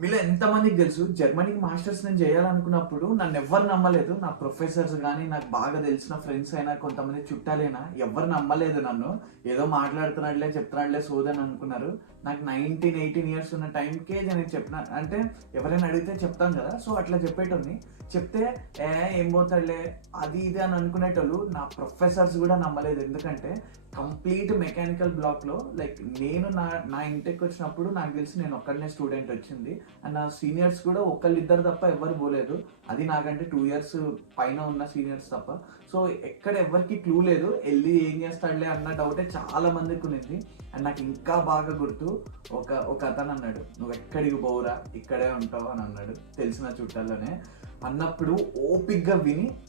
మీలో ఎంతమందికి తెలుసు? జర్మనీకి మాస్టర్స్ నేను చేయాలనుకున్నప్పుడు నన్ను ఎవ్వరు నమ్మలేదు. నా ప్రొఫెసర్స్ కానీ నాకు బాగా తెలిసిన ఫ్రెండ్స్ అయినా కొంతమంది చుట్టాలైనా ఎవ్వరు నమ్మలేదు నన్ను. ఏదో మాట్లాడుతున్నాడులే చెప్తున్నాడులే సోదని అనుకున్నారు. నాకు నైన్టీన్ ఎయిటీన్ ఇయర్స్ ఉన్న టైంకే నేను చెప్పిన అంటే ఎవరైనా అడిగితే చెప్తాను కదా. సో అట్లా చెప్పేటోని చెప్తే ఏ ఏం పోతాడులే? అది ఇది అని అనుకునేటోళ్ళు నా ప్రొఫెసర్స్ కూడా నమ్మలేదు. ఎందుకంటే కంప్లీట్ మెకానికల్ బ్లాక్లో లైక్ నేను నా నా ఇంటికి వచ్చినప్పుడు నాకు తెలిసి నేను ఒక్కడనే స్టూడెంట్ వచ్చింది. అండ్ నా సీనియర్స్ కూడా ఒకళ్ళిద్దరు తప్ప ఎవరు పోలేదు. అది నాకంటే టూ ఇయర్స్ పైన ఉన్న సీనియర్స్ తప్ప. సో ఎక్కడ ఎవరికి క్లూ లేదు. వెళ్ళి ఏం చేస్తాడులే అన్న డౌటే చాలా మందికి ఉన్నింది. అండ్ నాకు ఇంకా బాగా గుర్తు ఒక ఒక అతను అన్నాడు నువ్వు ఎక్కడికి పోవురా? ఇక్కడే ఉంటావు అని అన్నాడు తెలిసిన చుట్టాల్లోనే. అన్నప్పుడు ఓపిక్గా విని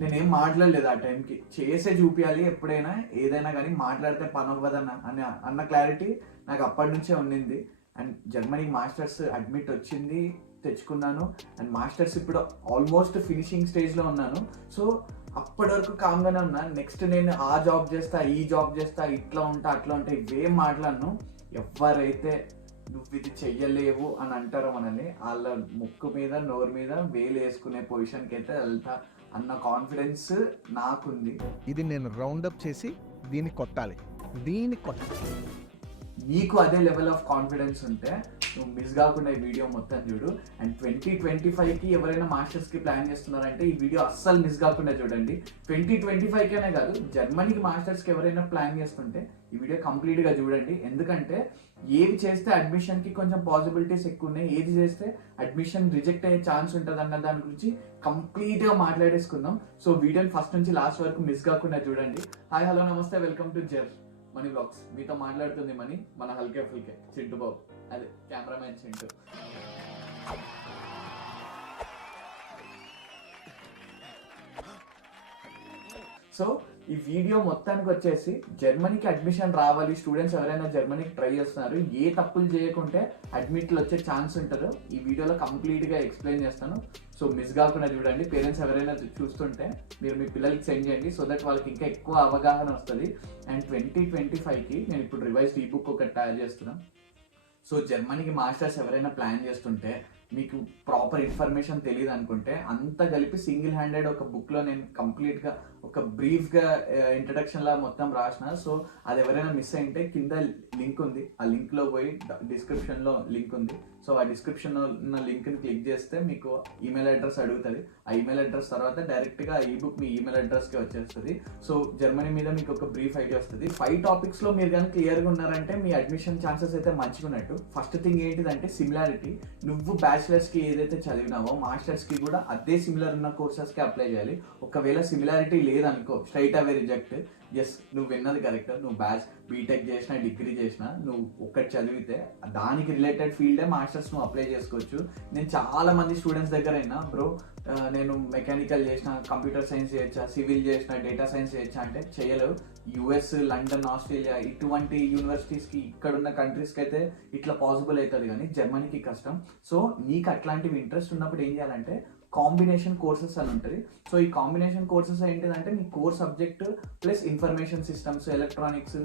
నేనేం మాట్లాడలేదు ఆ టైంకి. చేసే చూపించాలి ఎప్పుడైనా ఏదైనా కానీ మాట్లాడితే పని అవ్వదన్న అని అన్న క్లారిటీ నాకు అప్పటి నుంచే ఉండింది. అండ్ జర్మనీ మాస్టర్స్ అడ్మిట్ వచ్చింది తెచ్చుకున్నాను. అండ్ మాస్టర్స్ ఇప్పుడు ఆల్మోస్ట్ ఫినిషింగ్ స్టేజ్లో ఉన్నాను. సో అప్పటి వరకు కామ్గానే ఉన్నా. నెక్స్ట్ నేను ఆ జాబ్ చేస్తా ఈ జాబ్ చేస్తా ఇట్లా ఉంటా అట్లా ఉంటా ఇవేం మాట్లాడను. ఎవరైతే నువ్వు ఇది చెయ్యలేవు అని అంటారో మనల్ని వాళ్ళ ముక్కు మీద నోరు మీద వేలు వేసుకునే పొజిషన్కి అయితే వెళ్తా అన్న కాన్ఫిడెన్స్ నాకుంది. ఇది నేను రౌండప్ చేసి దీన్ని కొట్టాలి. దీన్ని కొట్టాలి నీకు అదే లెవెల్ ఆఫ్ కాన్ఫిడెన్స్ ఉంటే నువ్వు మిస్ కాకుండా ఈ వీడియో మొత్తం చూడు. అండ్ ట్వంటీ ట్వంటీ ఫైవ్కి ఎవరైనా మాస్టర్స్కి ప్లాన్ చేస్తున్నారంటే ఈ వీడియో అస్సలు మిస్ కాకుండా చూడండి. ట్వంటీ ట్వంటీ ఫైవ్కేనే కాదు జర్మనీకి మాస్టర్స్కి ఎవరైనా ప్లాన్ చేస్తుంటే ఈ వీడియో కంప్లీట్గా చూడండి. ఎందుకంటే ఏది చేస్తే అడ్మిషన్కి కొంచెం పాసిబిలిటీస్ ఎక్కువ ఉన్నాయి. ఏది చేస్తే అడ్మిషన్ రిజెక్ట్ అయ్యే ఛాన్స్ ఉంటుంది అన్న దాని గురించి కంప్లీట్గా మాట్లాడేసుకుందాం. సో వీడియోని ఫస్ట్ నుంచి లాస్ట్ వరకు మిస్ కాకుండా చూడండి. హాయ్ హలో నమస్తే welcome to Germany vlogs మీతో మాట్లాడుతుంది మనీ మన హల్కే ఫుల్కే చిట్టుబాబు బాబు అదే కెమెరామ్యాన్ చింటు. సో ఈ వీడియో మొత్తానికి వచ్చేసి జర్మనీకి అడ్మిషన్ రావాలి. స్టూడెంట్స్ ఎవరైనా జర్మనీకి ట్రై చేస్తున్నారు. ఏ తప్పులు చేయకుంటే అడ్మిట్లు వచ్చే ఛాన్స్ ఉంటుందో. ఈ వీడియోలో కంప్లీట్గా ఎక్స్ప్లెయిన్ చేస్తాను. సో మిస్ కాకుండా చూడండి. పేరెంట్స్ ఎవరైనా చూస్తుంటే మీరు మీ పిల్లలకి సెండ్ చేయండి సో దట్ వాళ్ళకి ఇంకా ఎక్కువ అవగాహన వస్తుంది. అండ్ ట్వంటీ ట్వంటీ ఫైవ్కి నేను ఇప్పుడు రివైజ్ ఈ బుక్ ఒకటి తయారు చేస్తున్నాను. సో జర్మనీకి మాస్టర్స్ ఎవరైనా ప్లాన్ చేస్తుంటే మీకు ప్రాపర్ ఇన్ఫర్మేషన్ తెలియదు అనుకుంటే అంతా కలిపి సింగిల్ హ్యాండెడ్ ఒక బుక్లో నేను కంప్లీట్గా ఒక బ్రీఫ్గా ఇంట్రడక్షన్లా మొత్తం రాసిన. సో అది ఎవరైనా మిస్ అయింటే కింద లింక్ ఉంది. ఆ లింక్లో పోయి డిస్క్రిప్షన్లో లింక్ ఉంది. సో ఆ డిస్క్రిప్షన్ ఉన్న లింక్ని క్లిక్ చేస్తే మీకు ఈమెయిల్ అడ్రస్ అడుగుతుంది. ఆ ఈమెయిల్ అడ్రస్ తర్వాత డైరెక్ట్గా ఈ బుక్ మీ ఈమెయిల్ అడ్రస్కి వచ్చేస్తుంది. సో జర్మనీ మీద మీకు ఒక బ్రీఫ్ ఐడియా వస్తుంది. ఫైవ్ టాపిక్స్లో మీరు కానీ క్లియర్గా ఉన్నారంటే మీ అడ్మిషన్ ఛాన్సెస్ అయితే మంచిగా ఉన్నట్టు ఫస్ట్ థింగ్ ఏంటిదంటే సిమిలారిటీ నువ్వు బ్యాచిలర్స్కి ఏదైతే చదివినావో మాస్టర్స్కి కూడా అదే సిమిలర్ ఉన్న కోర్సెస్కి అప్లై చేయాలి. ఒకవేళ సిమిలారిటీ లేదనుకో స్ట్రైట్ అవే రిజెక్ట్ ఎస్ నువ్వు విన్నది కరెక్ట్ నువ్వు బ్యాచ్ బీటెక్ చేసిన డిగ్రీ చేసిన నువ్వు ఒక్కటి చదివితే దానికి రిలేటెడ్ ఫీల్డే మాస్టర్స్ నువ్వు అప్లై చేసుకోవచ్చు. నేను చాలా మంది స్టూడెంట్స్ దగ్గర అయినా బ్రో నేను మెకానికల్ చేసిన కంప్యూటర్ సైన్స్ చేయొచ్చా సివిల్ చేసిన డేటా సైన్స్ చేయొచ్చా అంటే చేయలేవు. యుఎస్ లండన్ ఆస్ట్రేలియా ఇటువంటి యూనివర్సిటీస్కి ఇక్కడున్న కంట్రీస్కి అయితే ఇట్లా పాసిబుల్ అవుతుంది కానీ జర్మనీకి కష్టం. సో నీకు అట్లాంటివి ఇంట్రెస్ట్ ఉన్నప్పుడు ఏం చేయాలంటే కాంబినేషన్ కోర్సెస్ అని ఉంటుంది. సో ఈ కాంబినేషన్ కోర్సెస్ ఏంటిదంటే మీ core subject plus information systems electronics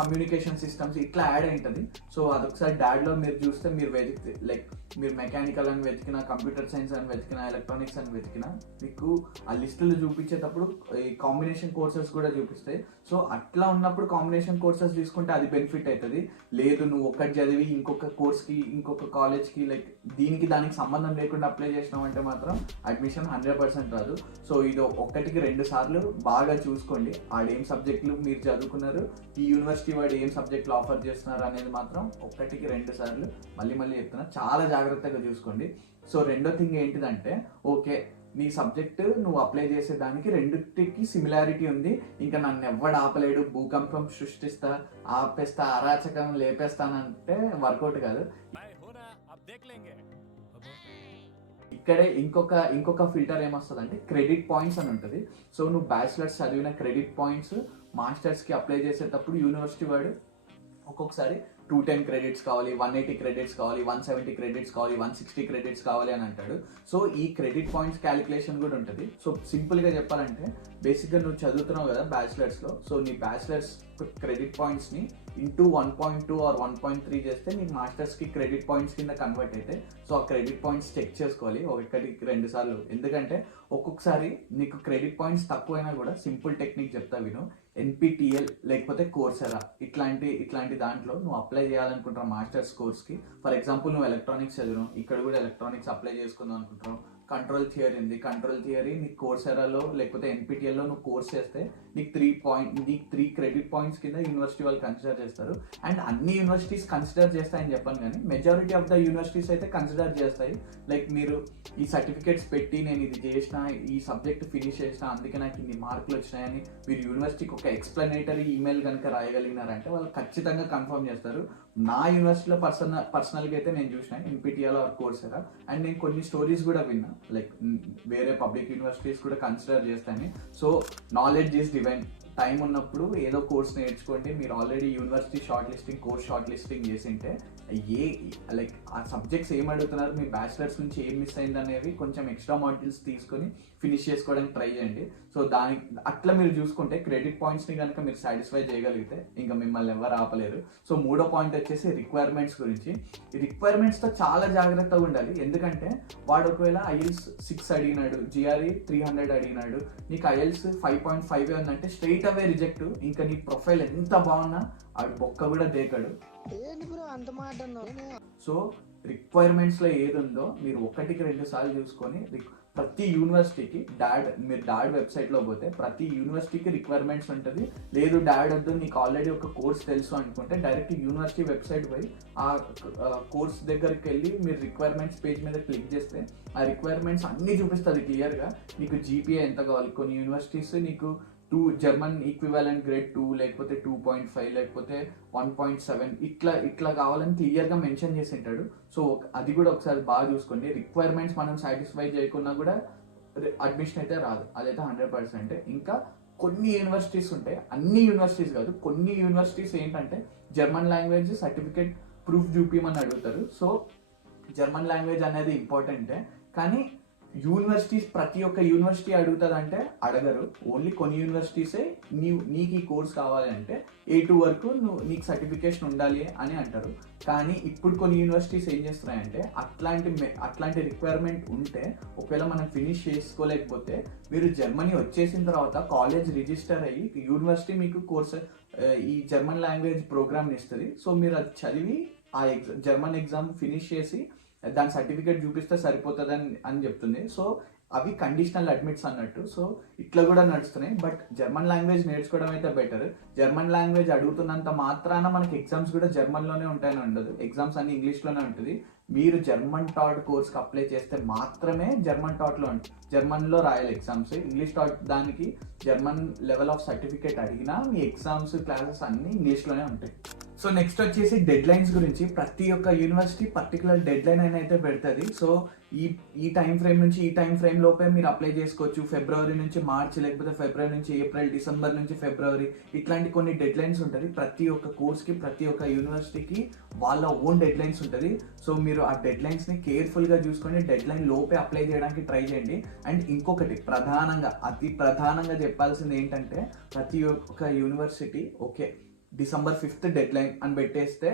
communication systems ఇట్లా యాడ్ అయి ఉంటుంది. సో అదొకసారి డాడ్లో మీరు చూస్తే మీరు వెతికితే లైక్ మీరు మెకానికల్ అని వెతికిన కంప్యూటర్ సైన్స్ అని వెతికిన ఎలక్ట్రానిక్స్ అని వెతికిన మీకు ఆ లిస్టులు చూపించేటప్పుడు ఈ కాంబినేషన్ కోర్సెస్ కూడా చూపిస్తాయి. సో అట్లా ఉన్నప్పుడు కాంబినేషన్ కోర్సెస్ తీసుకుంటే అది బెనిఫిట్ అవుతుంది లేదు నువ్వు ఒక్కటి చదివి ఇంకొక కోర్స్కి ఇంకొక కాలేజ్కి లైక్ దీనికి దానికి సంబంధం లేకుండా అప్లై చేసినామంటే మాత్రం అడ్మిషన్ హండ్రెడ్ పర్సెంట్ రాదు. సో ఇది ఒక్కటికి రెండు సార్లు బాగా చూసుకోండి. ఆడేం సబ్జెక్టులు మీరు చదువుకున్నారు? ఈ యూనివర్సిటీ యూనివర్సిటీ వాడు ఏం సబ్జెక్టులు ఆఫర్ చేస్తున్నారు అనేది మాత్రం ఒక్కటికి రెండు సార్లు మళ్ళీ మళ్ళీ చెప్తున్నా. చాలా జాగ్రత్తగా చూసుకోండి. సో రెండో థింగ్ ఏంటిదంటే ఓకే నీ సబ్జెక్ట్ నువ్వు అప్లై చేసే దానికి సిమిలారిటీ ఉంది. ఇంకా నన్ను ఎవ్వడు ఆపలేడు. భూకంపం సృష్టిస్తా ఆపేస్తా అరాచకం లేపేస్తానంటే వర్కౌట్ కాదు. ఇక్కడే ఇంకొక ఇంకొక ఫిల్టర్ ఏమొస్తుంది అంటే క్రెడిట్ పాయింట్స్ అని ఉంటుంది. సో నువ్వు బ్యాచిలర్స్ చదివిన క్రెడిట్ పాయింట్స్ మాస్టర్స్కి అప్లై చేసేటప్పుడు యూనివర్సిటీ వాడు ఒక్కొక్కసారి టూ టెన్ క్రెడిట్స్ కావాలి వన్ ఎయిటీ క్రెడిట్స్ కావాలి వన్ సెవెంటీ క్రెడిట్స్ కావాలి వన్ సిక్స్టీ క్రెడిట్స్ కావాలి అని అంటాడు. సో ఈ క్రెడిట్ పాయింట్స్ క్యాలిక్యులేషన్ కూడా ఉంటుంది. సో సింపుల్గా చెప్పాలంటే బేసిక్గా నువ్వు చదువుతున్నావు కదా బ్యాచిలర్స్లో సో నీ బ్యాచిలర్స్ క్రెడిట్ పాయింట్స్ని into one point two or one point three చేస్తే నీకు మాస్టర్స్కి క్రెడిట్ పాయింట్స్ కింద కన్వర్ట్ అయితే సో ఆ క్రెడిట్ పాయింట్స్ చెక్ చేసుకోవాలి. ఒకటి రెండు సార్లు. ఎందుకంటే ఒక్కొక్కసారి నీకు క్రెడిట్ పాయింట్స్ తక్కువైనా కూడా సింపుల్ టెక్నిక్ చెప్తా విను. ఎన్పిటిఎల్ లేకపోతే కోర్సెరా. ఇట్లాంటి ఇట్లాంటి దాంట్లో నువ్వు అప్లై చేయాలనుకుంటున్నావు మాస్టర్స్ కోర్స్కి ఫర్ ఎగ్జాంపుల్ నువ్వు ఎలక్ట్రానిక్స్ చదివినావు. ఇక్కడ కూడా ఎలక్ట్రానిక్స్ అప్లై చేసుకుందాం అనుకుంటున్నావు. కంట్రోల్ థియరీ ఉంది. కంట్రోల్ థియరీ నీకు కోర్సెరాలో లేకపోతే ఎన్పిటిఎల్లో నువ్వు కోర్స్ చేస్తే నీకు త్రీ పాయింట్ నీకు త్రీ క్రెడిట్ పాయింట్స్ కింద యూనివర్సిటీ వాళ్ళు కన్సిడర్ చేస్తారు. అండ్ అన్ని యూనివర్సిటీస్ కన్సిడర్ చేస్తాయని చెప్పాను కానీ మెజారిటీ ఆఫ్ ద యూనివర్సిటీస్ అయితే కన్సిడర్ చేస్తాయి. లైక్ మీరు ఈ సర్టిఫికేట్స్ పెట్టి నేను ఇది చేసిన ఈ సబ్జెక్ట్ ఫినిష్ చేసిన అందుకే నాకు ఇన్ని మార్కులు వచ్చినాయని మీరు యూనివర్సిటీకి ఒక ఎక్స్ప్లెనేటరీ ఈమెయిల్ కనుక రాయగలిగినారంటే వాళ్ళు ఖచ్చితంగా కన్ఫర్మ్ చేస్తారు. నా యూనివర్సిటీలో పర్సనల్ పర్సనల్గా అయితే నేను చూసిన ఎన్పిటిఎల్ ఆర్ కోర్సెరా అండ్ నేను కొన్ని స్టోరీస్ కూడా విన్నా. లైక్ వేరే పబ్లిక్ యూనివర్సిటీస్ కూడా కన్సిడర్ చేస్తాను. So knowledge is divine time ఉన్నప్పుడు ఏదో కోర్స్ నేర్చుకోండి. మీరు already university short listing course short listing చేసింటే ఏ లైక్ ఆ సబ్జెక్ట్స్ ఏం అడుగుతున్నారు? మీ బ్యాచిలర్స్ నుంచి ఏం మిస్ అయింది అనేవి కొంచెం ఎక్స్ట్రా మాడ్యూల్స్ తీసుకొని ఫినిష్ చేసుకోవడానికి ట్రై చేయండి. సో దానికి అట్లా మీరు చూసుకుంటే క్రెడిట్ పాయింట్స్ని కనుక మీరు సాటిస్ఫై చేయగలిగితే ఇంకా మిమ్మల్ని ఎవరు ఆపలేరు. సో మూడో పాయింట్ వచ్చేసి రిక్వైర్మెంట్స్ గురించి. రిక్వైర్మెంట్స్తో చాలా జాగ్రత్తగా ఉండాలి. ఎందుకంటే వాడు ఒకవేళ ఐఎల్స్ సిక్స్ అడిగినాడు జిఆర్ఈ త్రీ హండ్రెడ్ అడిగినాడు నీకు ఐఎల్స్ ఫైవ్ పాయింట్ ఫైవ్ ఉందంటే స్ట్రైట్ అవే రిజెక్ట్ ఇంకా నీ ప్రొఫైల్ ఎంత బాగున్నా ఆడు బొక్క కూడా దేకడు అంత మాట అన్నావు? సో రిక్వైర్మెంట్స్లో ఏది ఉందో మీరు ఒకటికి రెండు సార్లు చూసుకొని ప్రతి యూనివర్సిటీకి డాడ్ మీరు డాడ్ వెబ్సైట్లో పోతే ప్రతి యూనివర్సిటీకి రిక్వైర్మెంట్స్ ఉంటుంది. లేదు డాడ్ వద్దు నీకు ఆల్రెడీ ఒక కోర్స్ తెలుసు అనుకుంటే డైరెక్ట్ యూనివర్సిటీ వెబ్సైట్ పోయి ఆ కోర్స్ దగ్గరికి వెళ్ళి మీరు రిక్వైర్మెంట్స్ పేజ్ మీద క్లిక్ చేస్తే ఆ రిక్వైర్మెంట్స్ అన్నీ చూపిస్తుంది క్లియర్గా నీకు జీపీఏ ఎంత కావాలి? కొన్ని యూనివర్సిటీస్ నీకు two German equivalent grade two లేకపోతే టూ పాయింట్ ఫైవ్ లేకపోతే వన్ పాయింట్ సెవెన్ ఇట్లా ఇట్లా కావాలని క్లియర్గా మెన్షన్ చేసి ఉంటాడు సో అది కూడా ఒకసారి బాగా చూసుకోండి. రిక్వైర్మెంట్స్ మనం సాటిస్ఫై చేయకున్నా కూడా అడ్మిషన్ అయితే రాదు. అదైతే హండ్రెడ్ పర్సెంట్ ఇంకా కొన్ని యూనివర్సిటీస్ ఉంటాయి. అన్ని యూనివర్సిటీస్ కాదు కొన్ని యూనివర్సిటీస్ ఏంటంటే జర్మన్ లాంగ్వేజ్ సర్టిఫికేట్ ప్రూఫ్ చూపించమని అడుగుతారు. సో జర్మన్ లాంగ్వేజ్ అనేది ఇంపార్టెంటే కానీ యూనివర్సిటీస్ ప్రతి ఒక్క యూనివర్సిటీ అడుగుతుందంటే అడగరు. ఓన్లీ కొన్ని యూనివర్సిటీసే నీవు నీకు ఈ కోర్స్ కావాలి అంటే ఏ టూ వరకు నువ్వు నీకు సర్టిఫికేషన్ ఉండాలి అని అంటారు. కానీ ఇప్పుడు కొన్ని యూనివర్సిటీస్ ఏం చేస్తున్నాయంటే అట్లాంటి అట్లాంటి రిక్వైర్మెంట్ ఉంటే ఒకవేళ మనం ఫినిష్ చేసుకోలేకపోతే మీరు జర్మనీ వచ్చేసిన తర్వాత కాలేజ్ రిజిస్టర్ అయ్యి యూనివర్సిటీ మీకు కోర్స్ ఈ జర్మన్ లాంగ్వేజ్ ప్రోగ్రామ్ ఇస్తుంది. సో మీరు అది చదివి ఆ ఎగ్జామ్ జర్మన్ ఎగ్జామ్ ఫినిష్ చేసి దాని సర్టిఫికేట్ చూపిస్తే సరిపోతుంది అని అని చెప్తుంది. సో అవి కండిషనల్ అడ్మిట్స్ అన్నట్టు. సో ఇట్లా కూడా నడుస్తున్నాయి. బట్ జర్మన్ లాంగ్వేజ్ నేర్చుకోవడం అయితే బెటర్ జర్మన్ లాంగ్వేజ్ అడుగుతున్నంత మాత్రాన మనకి ఎగ్జామ్స్ కూడా జర్మన్లోనే ఉంటాయని ఉండదు. ఎగ్జామ్స్ అన్ని ఇంగ్లీష్లోనే ఉంటుంది. మీరు జర్మన్ టాట్ కోర్స్కి అప్లై చేస్తే మాత్రమే జర్మన్ టాట్లో ఉంటుంది జర్మన్లో రాయాలి ఎగ్జామ్స్ ఇంగ్లీష్ టాట్ దానికి జర్మన్ లెవెల్ ఆఫ్ సర్టిఫికేట్ అడిగినా మీ ఎగ్జామ్స్ క్లాసెస్ అన్నీ ఇంగ్లీష్లోనే ఉంటాయి. సో నెక్స్ట్ వచ్చేసి డెడ్ లైన్స్ గురించి. ప్రతి ఒక్క యూనివర్సిటీ పర్టికులర్ డెడ్ లైన్ అని అయితే పెడుతుంది. సో ఈ ఈ టైం ఫ్రేమ్ నుంచి ఈ టైం ఫ్రేమ్ లోపే మీరు అప్లై చేసుకోవచ్చు. ఫిబ్రవరి నుంచి మార్చ్ లేకపోతే ఫిబ్రవరి నుంచి ఏప్రిల్ డిసెంబర్ నుంచి ఫిబ్రవరి ఇట్లాంటి కొన్ని డెడ్ లైన్స్ ఉంటుంది. ప్రతి ఒక్క కోర్స్కి ప్రతి ఒక్క యూనివర్సిటీకి వాళ్ళ ఓన్ డెడ్ లైన్స్ ఉంటుంది. సో మీరు ఆ డెడ్ లైన్స్ని కేర్ఫుల్గా చూసుకొని డెడ్ లైన్ లోపే అప్లై చేయడానికి ట్రై చేయండి. అండ్ ఇంకొకటి ప్రధానంగా అతి ప్రధానంగా చెప్పాల్సింది ఏంటంటే ప్రతి ఒక్క university okay December fifth deadline అని పెట్టేస్తే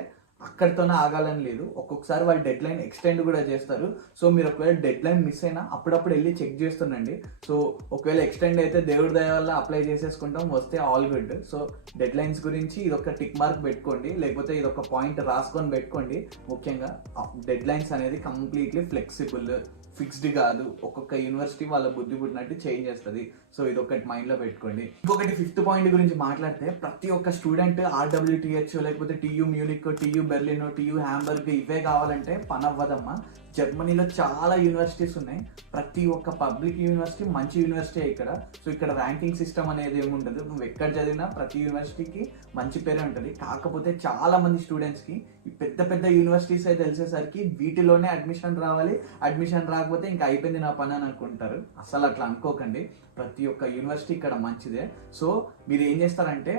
అక్కడితోనే ఆగాలని లేదు. ఒక్కొక్కసారి వాళ్ళు డెడ్ లైన్ ఎక్స్టెండ్ కూడా చేస్తారు. సో మీరు ఒకవేళ డెడ్ లైన్ మిస్ అయినా అప్పుడప్పుడు వెళ్ళి చెక్ చేస్తుండండి. సో ఒకవేళ ఎక్స్టెండ్ అయితే దేవుడి దయ వల్ల అప్లై చేసేసుకుంటాం. వస్తే all good so deadlines గురించి ఇది ఒక టిక్ మార్క్ పెట్టుకోండి. లేకపోతే ఇది ఒక పాయింట్ రాసుకొని పెట్టుకోండి. ముఖ్యంగా డెడ్ లైన్స్ అనేది కంప్లీట్లీ ఫ్లెక్సిబుల్ ఫిక్స్డ్ కాదు. ఒక్కొక్క యూనివర్సిటీ వాళ్ళ బుద్ధి పుట్టినట్టు చేంజ్ చేస్తుంది. సో ఇది ఒకటి మైండ్లో పెట్టుకోండి. ఇంకొకటి ఫిఫ్త్ పాయింట్ గురించి మాట్లాడితే ప్రతి ఒక్క స్టూడెంట్ ఆర్డబ్ల్యూటీహెచ్ లేకపోతే TU Munich TU Berlin TU Hamburg ఇవే కావాలంటే పని అవ్వదమ్మా జర్మనీలో చాలా యూనివర్సిటీస్ ఉన్నాయి. ప్రతి ఒక్క పబ్లిక్ యూనివర్సిటీ మంచి యూనివర్సిటీ ఇక్కడ. సో ఇక్కడ ర్యాంకింగ్ సిస్టమ్ అనేది ఏమి ఉండదు. నువ్వు ఎక్కడ చదివినా ప్రతి యూనివర్సిటీకి మంచి పేరే ఉంటుంది. కాకపోతే చాలా మంది స్టూడెంట్స్కి ఈ పెద్ద పెద్ద యూనివర్సిటీస్ అయితే తెలిసేసరికి వీటిలోనే అడ్మిషన్ రావాలి. అడ్మిషన్ రాకపోతే ఇంకా అయిపోయింది నా పని అని అనుకుంటారు. అసలు అట్లా అనుకోకండి. ప్రతి ఒక్క యూనివర్సిటీ ఇక్కడ మంచిదే. సో మీరు ఏం చేస్తారంటే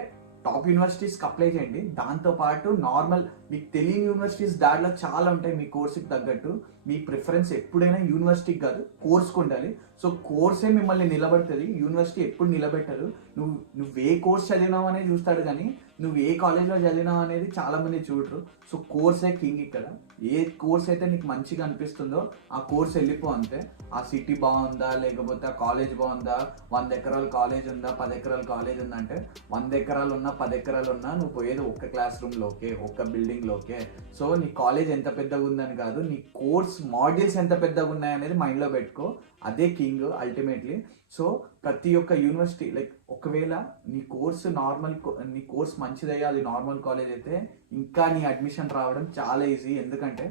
టాప్ యూనివర్సిటీస్కి అప్లై చేయండి. దాంతోపాటు నార్మల్ మీకు తెలియని యూనివర్సిటీస్ దాంట్లో చాలా ఉంటాయి మీ కోర్సుకి తగ్గట్టు. మీ ప్రిఫరెన్స్ ఎప్పుడైనా యూనివర్సిటీకి కాదు కోర్స్కి ఉండాలి. సో కోర్సే మిమ్మల్ని నిలబడుతుంది యూనివర్సిటీ ఎప్పుడు నిలబెట్టరు నువ్వు నువ్వు ఏ కోర్స్ చదివినావు అనేది చూస్తాడు కానీ నువ్వు ఏ కాలేజ్లో చదివినావు అనేది చాలామంది చూడరు. సో కోర్సే కింగ్ ఇక్కడ. ఏ కోర్స్ అయితే నీకు మంచిగా అనిపిస్తుందో ఆ కోర్స్ వెళ్ళిపో అంతే. ఆ సిటీ బాగుందా? లేకపోతే ఆ కాలేజ్ బాగుందా? వంద ఎకరాల కాలేజ్ ఉందా? పది ఎకరాల కాలేజ్ ఉందా అంటే వంద ఎకరాలు ఉన్నా పది ఎకరాలు ఉన్నా నువ్వు పోయేది ఒక్క క్లాస్ రూమ్లోకే ఒక్క బిల్డింగ్లోకే సో నీ కాలేజ్ ఎంత పెద్దగా ఉందని కాదు నీ కోర్స్ మాడ్యూల్స్ ఎంత పెద్దగా ఉన్నాయనేది మైండ్లో పెట్టుకో. అదే కింగ్ అల్టిమేట్లీ సో ప్రతి ఒక్క యూనివర్సిటీ లైక్ ఒకవేళ నీ కోర్స్ నార్మల్ నీ కోర్స్ మంచిదయ్యా అది నార్మల్ కాలేజ్ అయితే ఇంకా నీ అడ్మిషన్ రావడం చాలా ఈజీ ఎందుకంటే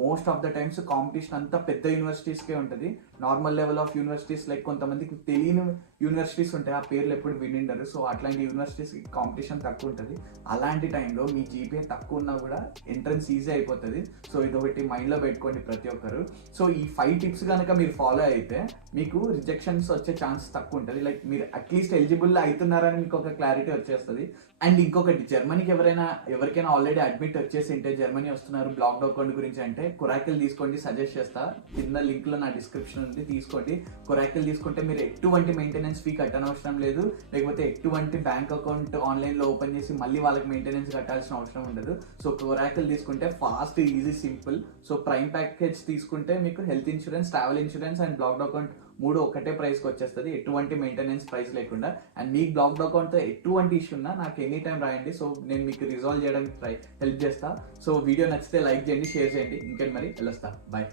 most of the times competition అంతా పెద్ద యూనివర్సిటీస్కే ఉంటుంది. Normal level of universities like కొంతమందికి తెలియని యూనివర్సిటీస్ ఉంటాయి ఆ పేర్లు ఎప్పుడు వినిండరు. సో అట్లాంటి యూనివర్సిటీస్కి కాంపిటీషన్ తక్కువ ఉంటుంది. అలాంటి టైంలో మీ జీపీఏ తక్కువ ఉన్నా కూడా ఎంట్రన్స్ ఈజీ అయిపోతుంది. సో ఇదొకటి మైండ్లో పెట్టుకోండి ప్రతి ఒక్కరు. సో ఈ ఫైవ్ టిప్స్ కనుక మీరు ఫాలో అయితే మీకు రిజెక్షన్స్ వచ్చే ఛాన్స్ తక్కువ ఉంటుంది. లైక్ మీరు అట్లీస్ట్ ఎలిజిబుల్ అవుతున్నారని మీకు ఒక క్లారిటీ వచ్చేస్తుంది. అండ్ ఇంకొకటి జర్మనీకి ఎవరైనా ఎవరికైనా ఆల్రెడీ అడ్మిట్ వచ్చేసి ఉంటే జర్మనీ వస్తున్నారు బ్లాక్ అకౌంట్ గురించి అంటే కురాకిల్ తీసుకోండి సజెస్ట్ చేస్తా. కింద లింక్లో నా డిస్క్రిప్షన్ ఉంది తీసుకోండి. కొరాకిల్ తీసుకుంటే మీరు ఎటువంటి మెయింటెనెన్స్ ఫీ కట్టనవసరం లేదు. లేకపోతే ఎటువంటి బ్యాంక్ అకౌంట్ ఆన్లైన్లో ఓపెన్ చేసి మళ్ళీ వాళ్ళకి మెయింటెనెన్స్ కట్టాల్సిన అవసరం ఉండదు. సో కొరాకిల్ తీసుకుంటే fast easy simple so prime package తీసుకుంటే మీకు health insurance travel insurance and black account మూడు ఒకటే ప్రైస్కి వచ్చేస్తుంది. ఎటువంటి మెయింటెనెన్స్ ప్రైస్ లేకుండా. అండ్ మీకు బ్లాక్ అకౌంట్తో ఎటువంటి ఇష్యూ ఉన్నా నాకు ఎనీ టైం రాయండి. సో నేను మీకు రిజాల్వ్ చేయడానికి ట్రై హెల్ప్ చేస్తా. సో వీడియో నచ్చితే లైక్ చేయండి షేర్ చేయండి. ఇంకేం మరి? వెళ్ళొస్తా. బాయ్